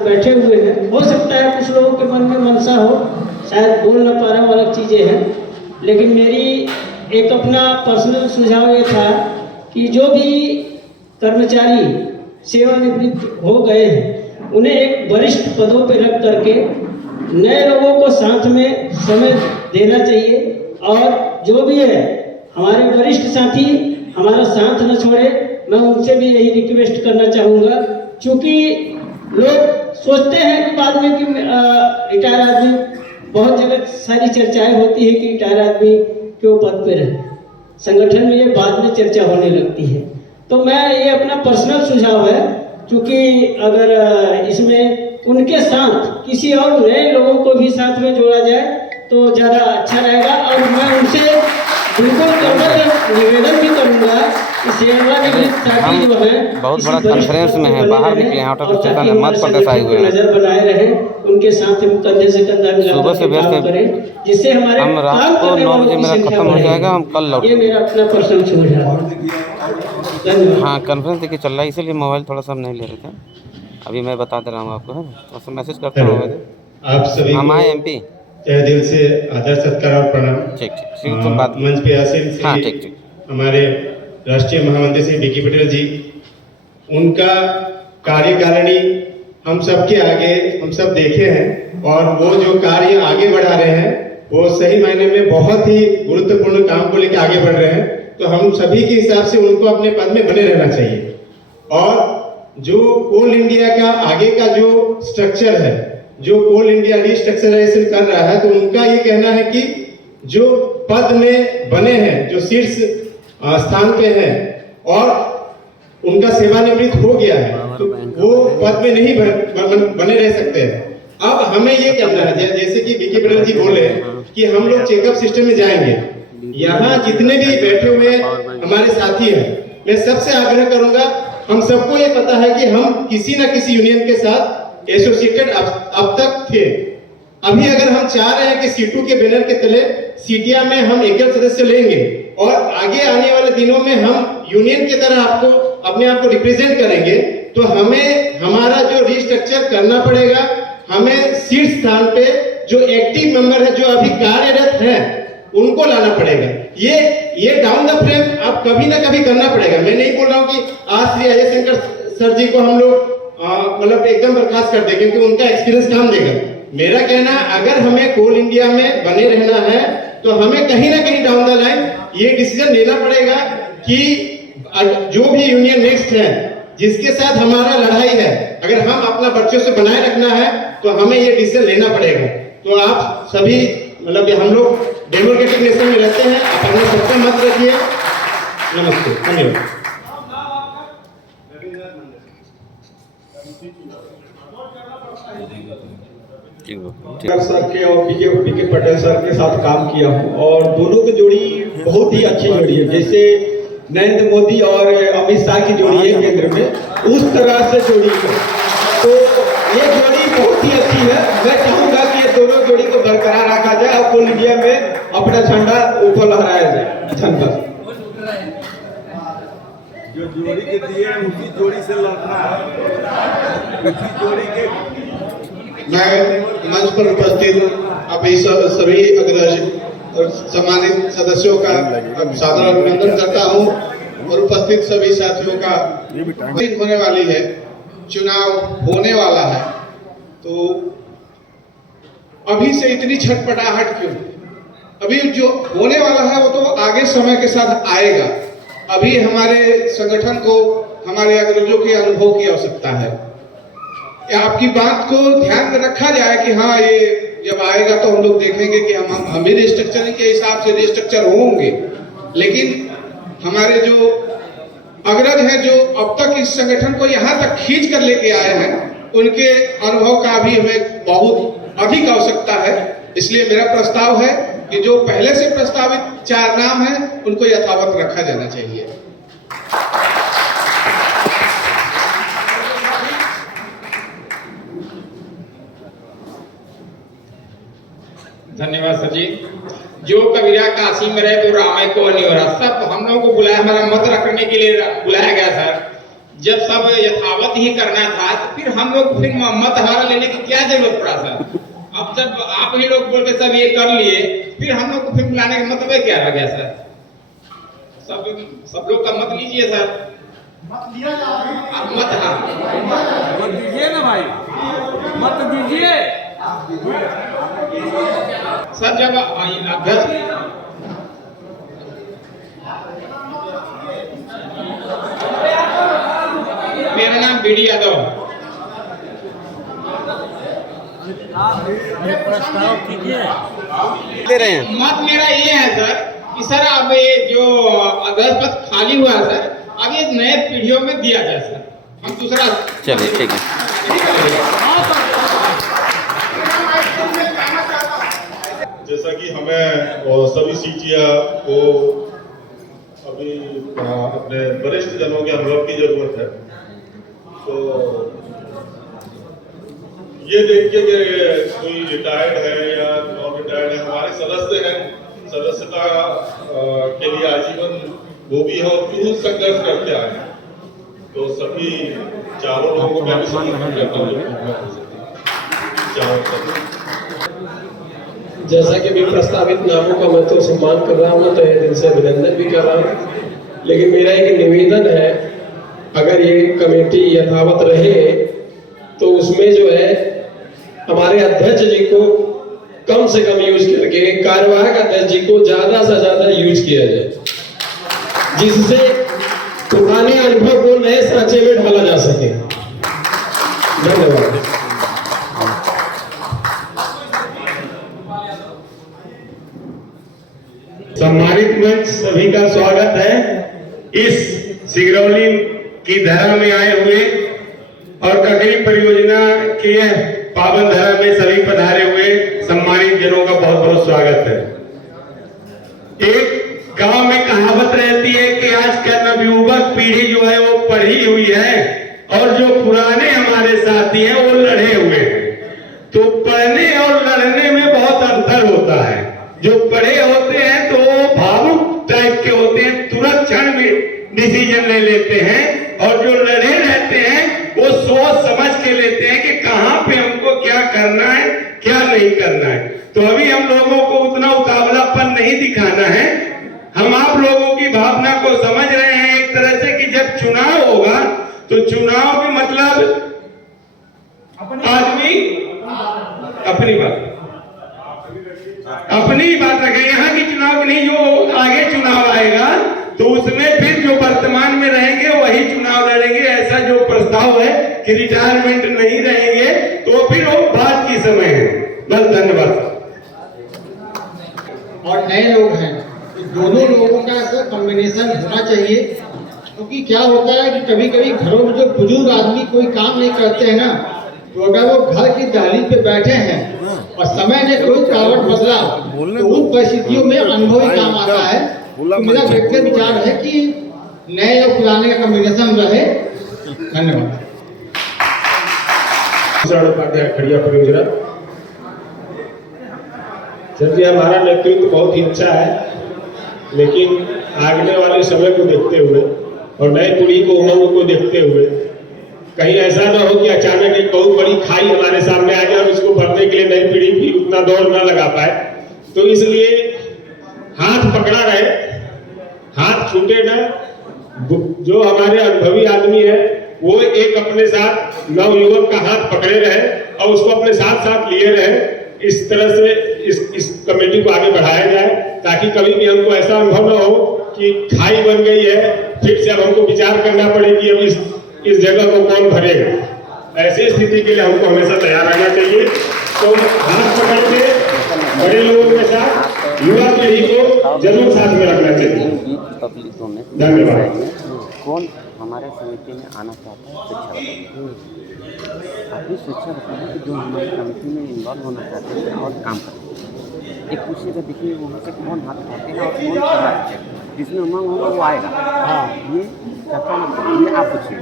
बैठे हुए हैं। हो सकता है कुछ लोगों के मन में मनसा हो, शायद बोल ना पा रहे हो, अलग चीज़ें हैं, लेकिन मेरी एक अपना पर्सनल सुझाव ये था कि जो भी कर्मचारी सेवानिवृत्त हो गए हैं उन्हें एक वरिष्ठ पदों पर रख करके नए लोगों को साथ में समय देना चाहिए। और जो भी है हमारे वरिष्ठ साथी हमारा साथ न छोड़े, मैं उनसे भी यही रिक्वेस्ट करना चाहूँगा, क्योंकि लोग सोचते हैं कि बाद में कि रिटायर आदमी, बहुत जगह सारी चर्चाएं होती है कि रिटायर आदमी क्यों पद पे रहे, संगठन में ये बाद में चर्चा होने लगती है। तो मैं ये अपना पर्सनल सुझाव है, क्योंकि अगर इसमें उनके साथ किसी और नए लोगों को भी साथ में जोड़ा जाए तो ज़्यादा अच्छा रहेगा। और मैं उनसे बिल्कुल निवेदन भी करूँगा कि सेवानिवृत्त साथी जो है बहुत बड़ा कॉन्फ्रेंस में है, बाहर निकले हैं, आउट ऑफ स्टेशन है, मध्य प्रदेश आए हुए हैं, नजर बनाए रहे, उनके साथ हम कंधे से कंधा सुबह से मिलाकर काम करें, जिससे हमारे हम रात को 9 बजे मेरा खत्म हो जाएगा, हम कल लौट। ये मेरा अपना पर्सनल सुझाव है। हाँ, कॉन्फ्रेंस देखिए चल रहा है, इसीलिए मोबाइल थोड़ा सा हम नहीं ले रहे थे। अभी मैं बता दे रहा हूँ आपको, है थोड़ा सा मैसेज करता हूँ। आप सभी हम आए को MP, तहे दिल से आदर सत्कार और प्रणाम। ठीक ठीक तुम बात मंच पे आसीन से हाँ ठीक ठीक हमारे राष्ट्रीय महामंत्री श्री बीके पटेल जी, उनका कार्यकारिणी हम सबके आगे हम सब देखे हैं, और वो जो कार्य आगे बढ़ा रहे हैं वो सही मायने में बहुत ही गुरुत्वपूर्ण काम को लेकर आगे बढ़ रहे हैं। तो हम सभी के हिसाब से उनको अपने पद में बने रहना चाहिए। और जो कोल इंडिया का आगे का जो स्ट्रक्चर है, जो कोल इंडिया रिस्ट्रक्चराइजेशन कर रहा है, तो उनका ये कहना है कि जो पद में बने हैं, जो शीर्ष स्थान पे हैं और उनका सेवानिवृत्त हो गया है, तो वो पद में नहीं बने रह सकते हैं। अब हमें ये करना है, जैसे कि बीके पटेल जी बोले कि हम लोग चेकअप सिस्टम में जाएंगे। यहाँ जितने भी बैठे हुए हमारे साथी हैं, मैं सबसे आग्रह करूंगा, हम सबको ये पता है कि हम किसी न किसी यूनियन के साथ एसोसिएटेड अब तक थे। अभी अगर हम चाह रहे हैं कि सीटू के बैनर के तले सीटिया में हम एकल सदस्य लेंगे और आगे आने वाले दिनों में हम यूनियन की तरह आपको अपने आप को रिप्रेजेंट करेंगे, तो हमें हमारा जो रिस्ट्रक्चर करना पड़ेगा। हमें शीर्ष स्थान पे जो एक्टिव मेंबर है, जो अभी कार्यरत हैं, उनको लाना पड़ेगा। ये डाउन द फ्रेम आप कभी ना कभी करना पड़ेगा। मैं नहीं बोल रहा हूँ कि आज श्री अजय शंकर सर जी को हम लोग मतलब एकदम बर्खास्त कर दें, क्योंकि उनका एक्सपीरियंस काम देगा। मेरा कहना, अगर हमें कोल इंडिया में बने रहना है तो हमें कहीं ना कहीं डाउन द लाइन ये डिसीजन लेना पड़ेगा कि जो भी यूनियन नेक्स्ट है, जिसके साथ हमारा लड़ाई है, अगर हम अपना बच्चों से बनाए रखना है तो हमें ये डिसीजन लेना पड़ेगा। तो आप सभी मतलब हम लोग डेमोक्रेटिक नेशन में रहते हैं, आप अपना सबका मत रखिए। नमस्ते, धन्यवाद। सर के और बीके पटेल सर के साथ काम किया हूँ, और दोनों की जोड़ी बहुत ही अच्छी जोड़ी है। जैसे नरेंद्र मोदी और अमित शाह की जोड़ी है केंद्र में, उस तरह से जोड़ी है। तो ये जोड़ी बहुत ही अच्छी है। मैं चाहूंगा कि ये दोनों जोड़ी को बरकरार रखा जाए और कोल इंडिया में अपना झंडा ऊपर लहराया जाए। झंडा जो जोड़ी के दिए उसी जोड़ी से लड़ना है, उसी जोड़ी के। मैं मंच पर उपस्थित अभी सभी अग्रज और सम्मानित सदस्यों का सादर अभिनंदन करता हूं, और उपस्थित सभी साथियों का। होने वाली है, चुनाव होने वाला है, तो अभी से इतनी छटपटाहट क्यों? अभी जो होने वाला है वो तो आगे समय के साथ आएगा। अभी हमारे संगठन को हमारे अग्रजों के अनुभव की आवश्यकता है। आपकी बात को ध्यान में रखा जाए कि हाँ, ये जब आएगा तो हम लोग देखेंगे कि हम भी रिस्ट्रक्चरिंग के हिसाब से रिस्ट्रक्चर होंगे। लेकिन हमारे जो अग्रज हैं, जो अब तक इस संगठन को यहाँ तक खींच कर लेके आए हैं, उनके अनुभव का भी हमें बहुत अधिक आवश्यकता है। इसलिए मेरा प्रस्ताव है कि जो पहले से प्रस्तावित 4 नाम हैं, उनको यथावत रखा जाना चाहिए। धन्यवाद सर जी। जो कबीरा काशी में रहे तो रामे को नहीं हो रहा। सब हम लोगों को बुलाया, हमारा मत रखने के लिए बुलाया गया सर। जब सब यथावत ही करना था तो फिर हम लोग फिर मत हमारा लेने की क्या जरूरत पड़ा सर? अब जब आप ही लोग बोल के सब ये कर लिए, फिर हम लोग को फिर बुलाने का मतलब क्या रह गया सर? सब लोग का मत लीजिए सर, मत लिया आप मत दीजिए ना भाई, मत दीजिए सर। जब अध्यक्ष मेरा नाम बीडी यादव। प्रस्ताव कीजिए। दे रहे हैं। मत मेरा ये है सर कि सर अब ये जो अध्यक्ष पद खाली हुआ है सर, अब ये नए पीढ़ियों में दिया जाए सर। हम दूसरा चलिए ठीक है। जैसा कि हमें सभी सीटियां को अभी अपने वरिष्ठ जनों के अनुभव की जरूरत है, तो ये देख के कि कोई रिटायर्ड है या नॉन रिटायर्ड है, हमारे सदस्य हैं, सदस्यता के लिए आजीवन वो भी है और खुद संघर्ष करते आए हैं, तो सभी चारों लोगों को मैं भी समर्थन करता हूँ। जैसा कि भी प्रस्तावित नामों का मैं तो सम्मान कर रहा हूँ, तो दिल से अभिनंदन भी कर रहा हूँ, लेकिन मेरा एक निवेदन है, अगर ये कमेटी यथावत रहे तो उसमें जो है हमारे अध्यक्ष जी को कम से कम यूज करके कार्यवाहक अध्यक्ष जी को ज्यादा से ज्यादा यूज किया जाए, जिससे पुराने अनुभव को नए सांचे में ढाला जा सके। धन्यवाद। सम्मानित मंच सभी का स्वागत है। इस सिगरौली की धरा में आए हुए और ककरी परियोजना के पावन धरा में सभी पधारे हुए सम्मानित जनों का बहुत बहुत स्वागत है। एक गांव में कहावत रहती है कि आज का नवयुवक पीढ़ी जो है वो पढ़ी हुई है और जो पुराने हमारे साथी हैं वो लड़े हुए हैं। तो पढ़ने और लड़ने में बहुत अंतर होता है। जो पढ़े होते हैं तो भावुक टाइप के होते हैं, तुरंत क्षण में डिसीजन ले लेते हैं, और जो लड़े रहते हैं वो सोच समझ के लेते हैं कि कहां पे हमको क्या करना है क्या नहीं करना है। तो अभी हम लोगों को उतना उतावलापन नहीं दिखाना है। हम आप लोगों की भावना को समझ रहे हैं एक तरह से कि जब चुनाव होगा तो चुनाव के मतलब आदमी अपनी बात रखे, यहाँ की चुनाव की नहीं, जो आगे चुनाव आएगा तो उसमें फिर जो वर्तमान में रहेंगे वही चुनाव लड़ेंगे। ऐसा जो प्रस्ताव है कि रिटायरमेंट नहीं रहेंगे तो फिर वो बात की समय है। बस धन्यवाद। और नए लोग हैं, दोनों लोगों का ऐसा कॉम्बिनेशन होना चाहिए, क्योंकि क्या होता है कि कभी कभी घरों में जो बुजुर्ग आदमी कोई काम नहीं करते हैं ना, तो अगर वो घर की दहलीज पे बैठे हैं और समय ने कोई कारण बदला तो उन परिस्थितियों में अनुभवी काम आता है। तो मेरा व्यक्तिगत विचार है कि नए और पुराने का कॉम्बिनेशन रहे। धन्यवाद। खड़िया परियोजना सर जी, हमारा नेतृत्व बहुत ही अच्छा है, लेकिन आगने वाले समय को देखते हुए और नई पीढ़ी को उमंग को देखते हुए कहीं ऐसा ना हो कि अचानक एक बहुत बड़ी खाई हमारे सामने आ जाए और इसको भरने के लिए नई पीढ़ी भी उतना दौड़ ना लगा पाए। तो इसलिए हाथ पकड़ा रहे, हाथ छूटे ना। जो हमारे अनुभवी आदमी है वो एक अपने साथ नवयुवक का हाथ पकड़े रहे और उसको अपने साथ साथ लिए रहे। इस तरह से इस कमेटी को आगे बढ़ाया जाए, ताकि कभी भी हमको ऐसा अनुभव न हो कि खाई बन गई है, फिर से अब हमको विचार करना पड़े कि अब इस जगह को कौन भरेगा। ऐसी स्थिति के लिए हमको हमेशा तैयार रहना चाहिए। तो हाथ पकड़ के बड़े लोगों के साथ युवा पीढ़ी को जरूर साथ में रखना चाहिए। धन्यवाद। कौन हमारे समिति में आना चाहता है? शिक्षा अपनी शिक्षा बताएं कि जो हमारी कमेटी में इन्वॉल्व होना चाहते हैं और काम करते हैं। एक पूछिएगा, देखिए वहाँ से कौन हाथ उठाते हैं और कौन करना चाहते हैं, जिसमें उमंग होगा वो आएगा। हाँ, ये चर्चा मत करिए, ये आप पूछिए।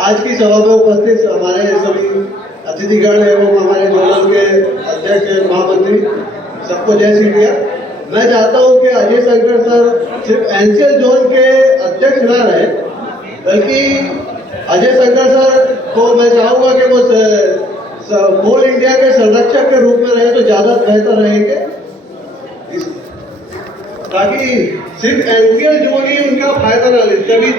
आज की सभा में उपस्थित हमारे सभी अतिथिगण एवं हमारे जोनल के अध्यक्ष महामंत्री सबको जय श्री कृष्ण। मैं चाहता हूं कि अजय शंकर सर सिर्फ एनसीएल जोन के अध्यक्ष ना रहे, बल्कि अजय शंकर सर को मैं चाहूंगा कि वो कोल इंडिया के संरक्षक के रूप में रहे तो ज्यादा बेहतर रहेंगे, ताकि सिर्फ एनसीएल जोन ही उनका फायदा ना ले। कभी